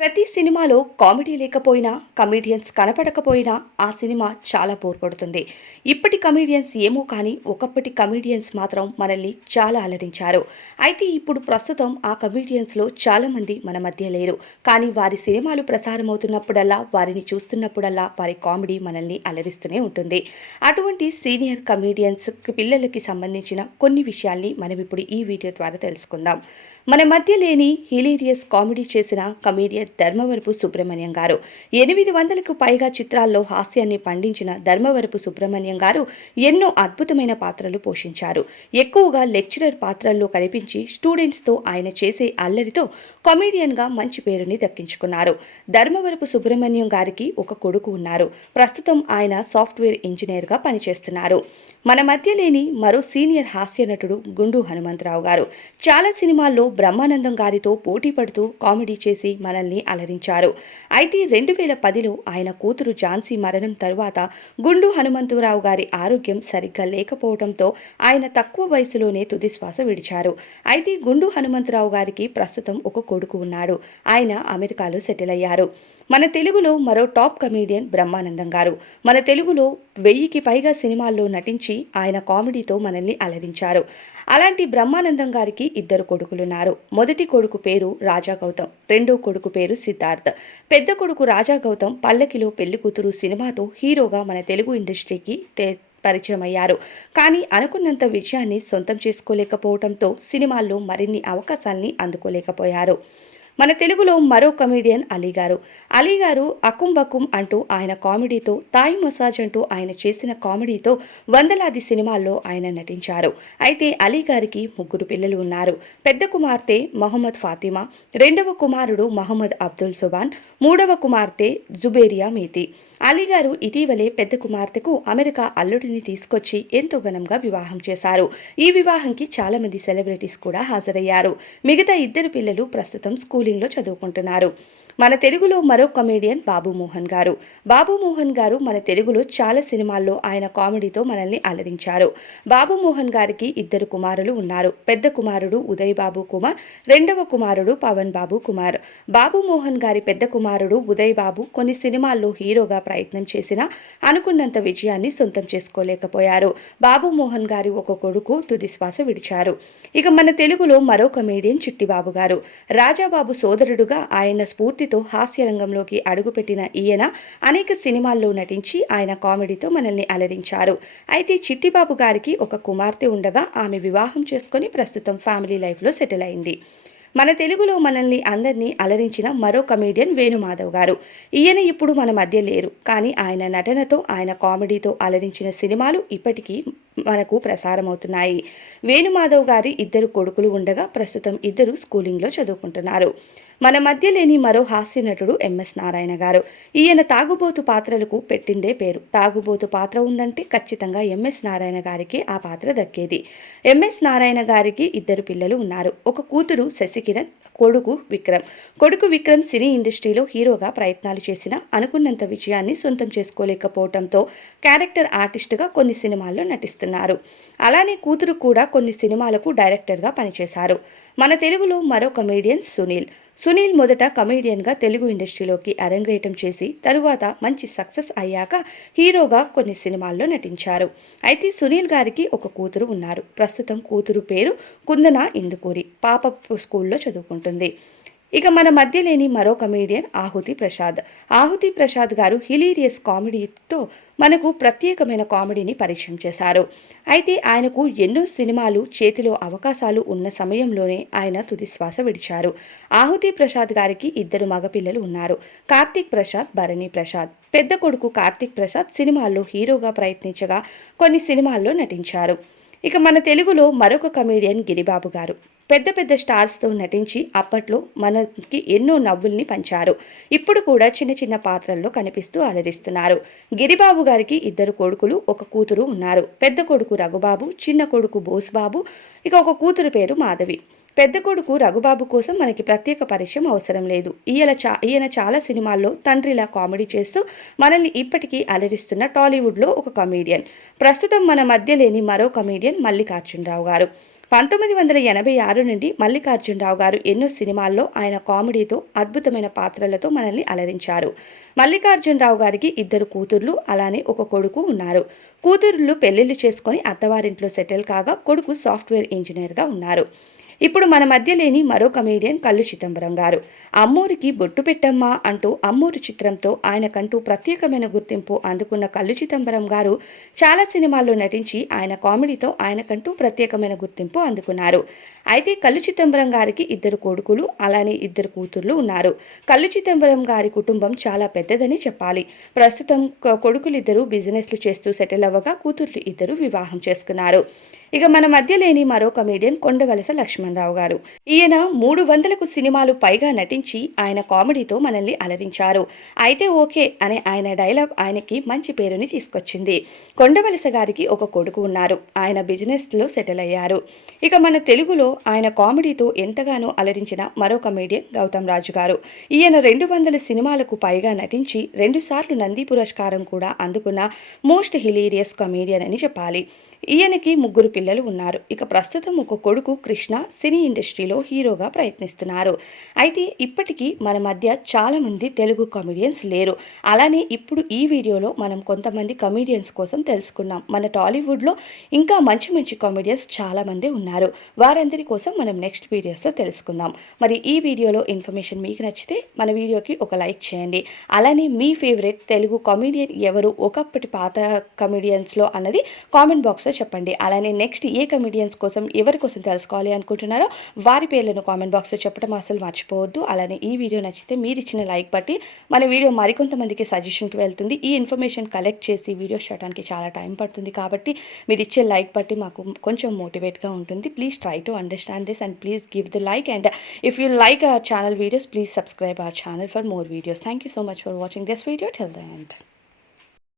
ప్రతి సినిమాలో కామెడీ లేకపోయినా, కమెడియన్స్ కనపడకపోయినా ఆ సినిమా చాలా బోర్ కొడుతుంది. ఇప్పటి కమెడియన్స్ ఏమో కానీ, ఒకప్పటి కమెడియన్స్ మాత్రం మనల్ని చాలా అలరించారు. అయితే ఇప్పుడు ప్రస్తుతం ఆ కమెడియన్స్‌లో చాలామంది మన మధ్య లేరు. కానీ వారి సినిమాలు ప్రసారమవుతున్నప్పుడల్లా, వారిని చూస్తున్నప్పుడల్లా వారి కామెడీ మనల్ని అలరిస్తూనే ఉంటుంది. అటువంటి సీనియర్ కమెడియన్స్ పిల్లలకి సంబంధించిన కొన్ని విషయాల్ని మనం ఇప్పుడు ఈ వీడియో ద్వారా తెలుసుకుందాం. మన మధ్య లేని హిలీరియస్ కామెడీ చేసిన కమెడియన్ ధర్మవరపు సుబ్రహ్మణ్యం గారు. 800కు పైగా చిత్రాల్లో హాస్యాన్ని పండించిన ధర్మవరపు సుబ్రహ్మణ్యం గారు ఎన్నో అద్భుతమైన పాత్రలు పోషించారు. ఎక్కువగా లెక్చరర్ పాత్రల్లో కనిపించి స్టూడెంట్స్తో ఆయన చేసే అల్లరితో కమెడియన్గా మంచి పేరుని దక్కించుకున్నారు. ధర్మవరపు సుబ్రహ్మణ్యం గారికి ఒక కొడుకు ఉన్నారు. ప్రస్తుతం ఆయన సాఫ్ట్వేర్ ఇంజనీర్గా పనిచేస్తున్నారు. మన మధ్య లేని మరో సీనియర్ హాస్య నటుడు గుండు హనుమంతరావు గారు. చాలా సినిమాల్లో బ్రహ్మానందం గారితో పోటీ పడుతూ కామెడీ చేసి మనల్ని అలరించారు. అయితే 2010లో ఆయన కూతురు ఝాన్సీ మరణం తరువాత గుండు హనుమంతరావు గారి ఆరోగ్యం సరిగ్గా లేకపోవడంతో ఆయన తక్కువ వయసులోనే తుదిశ్వాస విడిచారు. అయితే గుండు హనుమంతరావు గారికి ప్రస్తుతం ఒక కొడుకు ఉన్నాడు. ఆయన అమెరికాలో సెటిల్ అయ్యారు. మన తెలుగులో మరో టాప్ కమెడియన్ బ్రహ్మానందం గారు. మన తెలుగులో 1000కి పైగా సినిమాల్లో నటించి ఆయన కామెడీతో మనల్ని అలరించారు. అలాంటి బ్రహ్మానందం గారికి ఇద్దరు కొడుకులున్నారు. మొదటి కొడుకు పేరు రాజా గౌతమ్, రెండో కొడుకు పేరు సిద్ధార్థ్. పెద్ద కొడుకు రాజా గౌతమ్ పల్లకిలో పెళ్లికూతురు సినిమాతో హీరోగా మన తెలుగు ఇండస్ట్రీకి పరిచయం అయ్యారు. కానీ అనుకున్నంత విజయాన్ని సొంతం చేసుకోలేకపోవడంతో సినిమాల్లో మరిన్ని అవకాశాల్ని అందుకోలేకపోయారు. మన తెలుగులో మరో కమెడియన్ అలీగారు. అలీగారు అకుంబకుం అంటూ ఆయన కామెడీతో, తాయి మసాజ్ అంటూ ఆయన చేసిన కామెడీతో వందలాది సినిమాల్లో ఆయన నటించారు. అయితే అలీగారికి ముగ్గురు పిల్లలు ఉన్నారు. పెద్ద కుమార్తె మహమ్మద్ ఫాతిమా, రెండవ కుమారుడు మహమ్మద్ అబ్దుల్ సుబాన్, మూడవ కుమార్తె జుబేరియా మీతి. అలీగారు ఇటీవలే పెద్ద కుమార్తెకు అమెరికా అల్లుడిని తీసుకొచ్చి ఎంతో ఘనంగా వివాహం చేశారు. ఈ వివాహంకి చాలా మంది సెలబ్రిటీస్ కూడా హాజరయ్యారు. మిగతా ఇద్దరు పిల్లలు ప్రస్తుతం స్కూలింగ్లో చదువుకుంటున్నారు. మన తెలుగులో మరో కమెడియన్ బాబు మోహన్ గారు. బాబు మోహన్ గారు మన తెలుగులో చాలా సినిమాల్లో ఆయన కామెడీతో మనల్ని అలరించారు. బాబు మోహన్ గారికి ఇద్దరు కుమారులు ఉన్నారు. పెద్ద కుమారుడు ఉదయ్ బాబు కుమార్, రెండవ కుమారుడు పవన్ బాబు కుమార్. బాబు మోహన్ గారి పెద్ద కుమారుడు ఉదయ్ బాబు కొన్ని సినిమాల్లో హీరోగా ప్రయత్నం చేసినా అనుకున్నంత విజయాన్ని సొంతం చేసుకోలేకపోయారు. బాబు మోహన్ గారి ఒక కొడుకు తుదిశ్వాస విడిచారు. ఇక మన తెలుగులో మరో కమెడియన్ చిట్టిబాబు గారు. రాజాబాబు సోదరుడుగా ఆయన స్ఫూర్తితో హాస్య రంగంలోకి అడుగుపెట్టిన ఈయన అనేక సినిమాల్లో నటించి ఆయన కామెడీతో మనల్ని అలరించారు. అయితే చిట్టిబాబు గారికి ఒక కుమార్తె ఉండగా ఆమె వివాహం చేసుకొని ప్రస్తుతం ఫ్యామిలీ లైఫ్లో సెటిల్ అయింది. మన తెలుగులో మనల్ని అందరినీ అలరించిన మరో కమెడియన్ వేణుమాధవ్ గారు. ఈయన ఇప్పుడు మన మధ్య లేరు. కానీ ఆయన నటనతో, ఆయన కామెడీతో అలరించిన సినిమాలు ఇప్పటికీ మనకు ప్రసారమవుతున్నాయి. వేణుమాధవ్ గారి ఇద్దరు కొడుకులు ఉండగా ప్రస్తుతం ఇద్దరు స్కూలింగ్లో చదువుకుంటున్నారు. మన మధ్య లేని మరో హాస్య నటుడు ఎంఎస్ నారాయణ గారు. ఈయన తాగుబోతు పాత్రలకు పెట్టిందే పేరు. తాగుబోతు పాత్ర ఉందంటే ఖచ్చితంగా ఎంఎస్ నారాయణ గారికి ఆ పాత్ర దక్కేది. ఎంఎస్ నారాయణ గారికి ఇద్దరు పిల్లలు ఉన్నారు. ఒక కూతురు శశికిరణ్, కొడుకు విక్రమ్. కొడుకు విక్రమ్ సినీ ఇండస్ట్రీలో హీరోగా ప్రయత్నాలు చేసినా అనుకున్నంత విజయాన్ని సొంతం చేసుకోలేకపోవడంతో క్యారెక్టర్ ఆర్టిస్టుగా కొన్ని సినిమాల్లో నటిస్తున్నారు. అలానే కూతురు కూడా కొన్ని సినిమాలకు డైరెక్టర్గా పనిచేశారు. మన తెలుగులో మరో కమెడియన్ సునీల్. సునీల్ మొదట కమెడియన్గా తెలుగు ఇండస్ట్రీలోకి అరంగేటం చేసి తరువాత మంచి సక్సెస్ అయ్యాక హీరోగా కొన్ని సినిమాల్లో నటించారు. అయితే సునీల్ గారికి ఒక కూతురు ఉన్నారు. ప్రస్తుతం కూతురు పేరు కుందన ఇందుకూరి. పాప స్కూల్లో చదువుకుంటుంది. ఇక మన మధ్య లేని మరో కమెడియన్ ఆహుతి ప్రసాద్. ఆహుతి ప్రసాద్ గారు హిలీరియస్ కామెడీతో మనకు ప్రత్యేకమైన కామెడీని పరిచయం చేశారు. అయితే ఆయనకు ఎన్నో సినిమాలు చేతిలో అవకాశాలు ఉన్న సమయంలోనే ఆయన తుదిశ్వాస విడిచారు. ఆహుతి ప్రసాద్ గారికి ఇద్దరు మగపిల్లలు ఉన్నారు. కార్తీక్ ప్రసాద్, భరణి ప్రసాద్. పెద్ద కొడుకు కార్తీక్ ప్రసాద్ సినిమాల్లో హీరోగా ప్రయత్నించగా కొన్ని సినిమాల్లో నటించారు. ఇక మన తెలుగులో మరొక కమెడియన్ గిరిబాబు గారు. పెద్ద పెద్ద స్టార్స్తో నటించి అప్పట్లో మనకి ఎన్నో నవ్వుల్ని పంచారు. ఇప్పుడు కూడా చిన్న చిన్న పాత్రల్లో కనిపిస్తూ అలరిస్తున్నారు. గిరిబాబు గారికి ఇద్దరు కొడుకులు, ఒక కూతురు ఉన్నారు. పెద్ద కొడుకు రఘుబాబు, చిన్న కొడుకు బోస్బాబు, ఇక ఒక కూతురు పేరు మాధవి. పెద్ద కొడుకు రఘుబాబు కోసం మనకి ప్రత్యేక పరిచయం అవసరం లేదు. ఈయన చాలా సినిమాల్లో తండ్రిలా కామెడీ చేస్తూ మనల్ని ఇప్పటికీ అలరిస్తున్న టాలీవుడ్లో ఒక కమెడియన్. ప్రస్తుతం మన మధ్య లేని మరో కమెడియన్ మల్లికార్జునరావు గారు. 1986 నుండి మల్లికార్జునరావు గారు ఎన్నో సినిమాల్లో ఆయన కామెడీతో అద్భుతమైన పాత్రలతో మనల్ని అలరించారు. మల్లికార్జునరావు గారికి ఇద్దరు కూతుర్లు అలానే ఒక కొడుకు ఉన్నారు. కూతురులు పెళ్లిళ్లు చేసుకొని అత్తవారింట్లో సెటిల్ కాగా కొడుకు సాఫ్ట్వేర్ ఇంజనీర్గా ఉన్నారు. ఇప్పుడు మన మధ్య లేని మరో కమేడియన్ కల్లు చిదంబరం గారు. అమ్మోరికి బొట్టు పెట్టమ్మా అంటూ అమ్మోరు చిత్రంతో ఆయనకంటూ ప్రత్యేకమైన గుర్తింపు అందుకున్న కల్లు చిదంబరం గారు చాలా సినిమాల్లో నటించి ఆయన కామెడీతో ఆయనకంటూ ప్రత్యేకమైన గుర్తింపు అందుకున్నారు. అయితే కల్లు చిదంబరం గారికి ఇద్దరు కొడుకులు అలానే ఇద్దరు కూతుర్లు ఉన్నారు. కల్లు చిదంబరం గారి కుటుంబం చాలా పెద్దదని చెప్పాలి. ప్రస్తుతం కొడుకులిద్దరూ బిజినెస్లు చేస్తూ సెటిల్ అవ్వగా కూతుర్లు ఇద్దరు వివాహం చేసుకున్నారు. ఇక మన మధ్య లేని మరో కమేడియన్ కొండవలస లక్ష్మణరావు గారు. ఈయన 300కు సినిమాలు పైగా నటించి ఆయన కామెడీతో మనల్ని అలరించారు. అయితే ఓకే అనే ఆయన డైలాగ్ ఆయనకి మంచి పేరుని తీసుకొచ్చింది. కొండవలస గారికి ఒక కొడుకు ఉన్నారు. ఆయన బిజినెస్లో సెటిల్ అయ్యారు. ఇక మన తెలుగులో ఆయన కామెడీతో ఎంతగానో అలరించిన మరో కమేడియన్ గౌతమ్ రాజు గారు. ఈయన 200 సినిమాలకు పైగా నటించి 2 సార్లు నంది పురస్కారం కూడా అందుకున్న మోస్ట్ హిలీరియస్ కమేడియన్ అని చెప్పాలి. ఈయనకి 3 పిల్లలు ఉన్నారు. ఇక ప్రస్తుతం ఒక కొడుకు కృష్ణ సినీ ఇండస్ట్రీలో హీరోగా ప్రయత్నిస్తున్నారు. అయితే ఇప్పటికీ మన మధ్య చాలామంది తెలుగు కమెడియన్స్ లేరు. అలానే ఇప్పుడు ఈ వీడియోలో మనం కొంతమంది కమెడియన్స్ కోసం తెలుసుకున్నాం. మన టాలీవుడ్లో ఇంకా మంచి మంచి కమెడియన్స్ చాలామంది ఉన్నారు. వారందరి కోసం మనం నెక్స్ట్ వీడియోస్లో తెలుసుకుందాం. మరి ఈ వీడియోలో ఇన్ఫర్మేషన్ మీకు నచ్చితే మన వీడియోకి ఒక లైక్ చేయండి. అలానే మీ ఫేవరెట్ తెలుగు కమెడియన్ ఎవరు ఒకప్పటి పాత కమెడియన్స్లో అన్నది కామెంట్ బాక్స్లో చెప్పండి. అలానే నెక్స్ట్ ఏ కమెడియన్స్ కోసం ఎవరి కోసం తెలుసుకోవాలి అనుకుంటున్నారో వారి పేర్లను కామెంట్ బాక్స్లో చెప్పడం అసలు మర్చిపోవద్దు. అలానే ఈ వీడియో నచ్చితే మీరు ఇచ్చిన లైక్ బట్టి మన వీడియో మరికొంతమందికి సజెషన్కి వెళ్తుంది. ఈ ఇన్ఫర్మేషన్ కలెక్ట్ చేసి వీడియోస్ చేయడానికి చాలా టైం పడుతుంది కాబట్టి మీరు ఇచ్చే లైక్ బట్టి మాకు కొంచెం మోటివేట్గా ఉంటుంది. Please try to understand this and please give the like and if you like our channel videos, please subscribe our channel for more videos. Thank you so much for watching this video till the end.